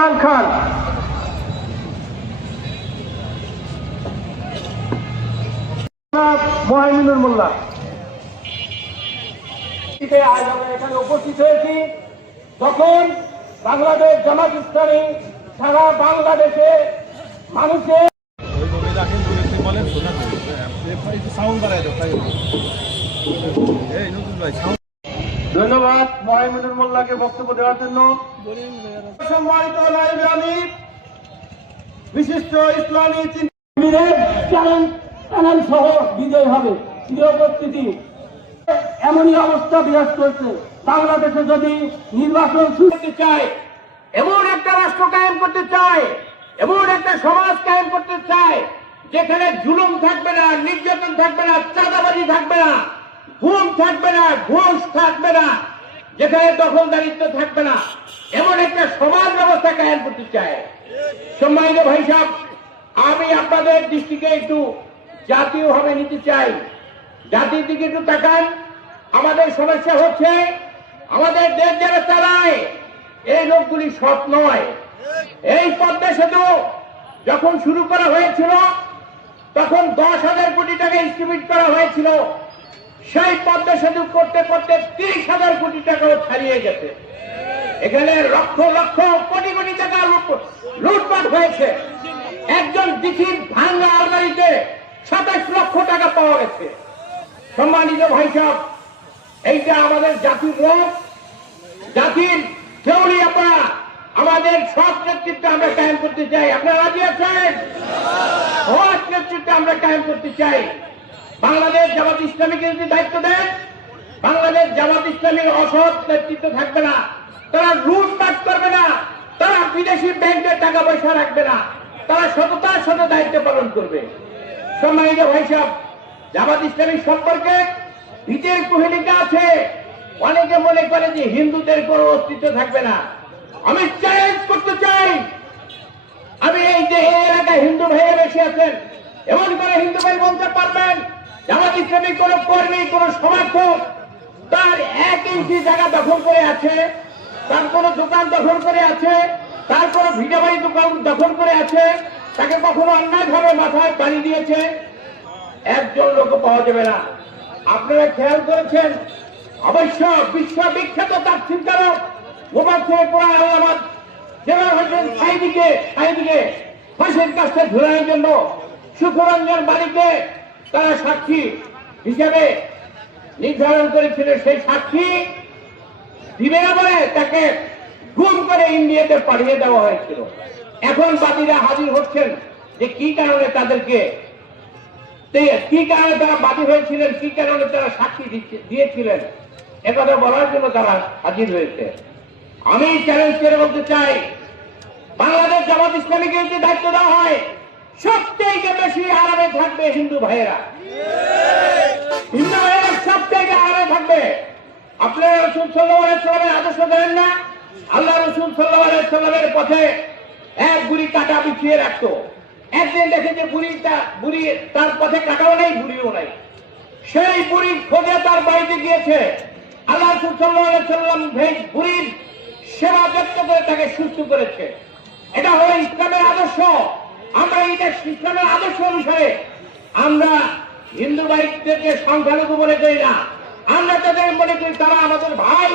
খান। খান মহামিনুর মোল্লা। আজ আমরা এখানে উপস্থিত হয়েছি। তখন বাংলাদেশ জামাত ইসলামী সারা বাংলাদেশে মানুষের বলে বলেন শোনা সাউন্ড এই নতুন ভাই সাউন্ড ধন্যবাদ মহামিনুর মোল্লাকে বক্তব্য দেওয়ার জন্য। সম্মানিত বিশিষ্ট ইসলামী চ্যানেল সহ বিজয় হবে। উপস্থিতি, এমনই অবস্থা বিরাজ করছে। বাংলাদেশে যদি নির্বাচন করতে চায়, এমন একটা রাষ্ট্র কায়েম করতে চায়, এমন একটা সমাজ কায়েম করতে চায়, যেখানে জুলুম থাকবে না, নির্যাতন থাকবে না, চাঁদাবাজি থাকবে না ঘুম থাকবে না, ঘুষ থাকবে না। যেখানে দখলদারিত্ব থাকবে না, এমন একটা সমাজ ব্যবস্থা কায়েম করতে চায়। সম্মানিত ভাই সাহেব, আমি আপনাদের দৃষ্টিকে একটু জাতীয়ভাবে নিতে চাই। জাতির দিকে একটু তাকান। আমাদের সমস্যা হচ্ছে, আমাদের দেশ যারা চালায়, এই লোকগুলি সৎ নয়। এই পদ্মা সেতু যখন শুরু করা হয়েছিল, তখন দশ হাজার কোটি টাকা এস্টিমেট করা হয়েছিল। সেই পদ্মা সেতু করতে করতে তিরিশ হাজার কোটি টাকাও ছাড়িয়ে গেছে। এখানে লক্ষ লক্ষ কোটি কোটি টাকা লুট- লুটপাট হয়েছে। একজন দিঘির ভাঙ্গা আলমারিতে সাতাশ লক্ষ টাকা পাওয়া গেছে। সম্মানিত ভাই সাহেব, এইটা আমাদের জাতির রোগ জাতির দেউলিয়াপা আমাদের সৎ নেতৃত্বে আমরা কায়েম করতে চাই। আপনারা রাজি আছেন? সৎ নেতৃত্বে আমরা কায়েম করতে চাই। বাংলাদেশ জামাত ইসলামীকে যদি দায়িত্ব দেন, বাংলাদেশ জামাত ইসলামীর অসৎ নেতৃত্ব থাকবে না। তারা লুটপাট করবে না। তারা বিদেশি ব্যাংকের টাকা পয়সা রাখবে না। তারা সততার সাথে দায়িত্ব পালন করবে। সম্মানিত ভাই সাহেব, জামাত ইসলামী সম্পর্কে ভিতের কুহেলিকা আছে। অনেকে মনে করে যে হিন্দুদের কোনো অস্তিত্ব থাকবে না। আমি চ্যালেঞ্জ করতে চাই। আমি এই যে এই এলাকায় হিন্দু ভাইয়ের বেশি আছেন, এমন করে হিন্দু ভাই বলতে পারবেন জামাত ইসলামী কোন কর্মী, কোন সমর্থক তার এক ইঞ্চি জায়গা দখল করে আছে, তার কোন দোকান দখল করে আছে, তার কোন ভিটা বাড়ি দোকান দখল করে আছে, তাকে কখনো অন্যায়ভাবে মাথায় পানি দিয়েছে। একজন লোক পাওয়া যাবে না। আপনারা খেয়াল করেছেন? অবশ্য বিশ্ববিখ্যাত তার চিন্তারক মুবাসের কোরআন আলামাত যারা হচ্ছেন সাইদিকে সাইদিকে ফাঁসের কাছে জন্য, সুখরঞ্জন বাড়িতে তারা সাক্ষী হিসাবে নির্ধারণ করেছিল সেই সাক্ষী দিবে না বলে তাকে গুম করে ইন্ডিয়াতে পাঠিয়ে দেওয়া হয়েছিল। এখন বাদীরা হাজির হচ্ছেন যে কি কারণে তাদেরকে কি কারণে তারা বাদী হয়েছিলেন, কি কারণে তারা সাক্ষী দিয়েছিলেন একথা বলার জন্য তারা হাজির হয়েছে। আমি চ্যালেঞ্জ করে বলতে চাই, বাংলাদেশ জামাত ইসলামীকে যদি দায়িত্ব দেওয়া হয় সবচেয়ে বেশি আরামে থাকবে হিন্দু ভাইয়েরা। হিন্দু ভাইয়েরা সবচেয়ে আরামে থাকবে। আপনারা রসুল সাল্লামের আদর্শ দেন না? আল্লাহ রসুল সাল্লামের পথে এক বুড়ি কাটা বিছিয়ে রাখতো। একদিন দেখে যে বুড়িটা বুড়ি তার পথে কাটাও নেই, বুড়িও নাই। সেই বুড়ির খোঁজে তার বাড়িতে গিয়েছে। আল্লাহ রসুল সাল্লাহ সাল্লাম ভেজ বুড়ির সেবা যত্ন করে তাকে সুস্থ করেছে। এটা হলো ইসলামের আদর্শ। আমরা এটা ইসলামের আদর্শ অনুসারে আমরা হিন্দু ভাইদেরকে সংখ্যালঘু বলে করি না। আমরা তাদের মনে করি তারা আমাদের ভাই।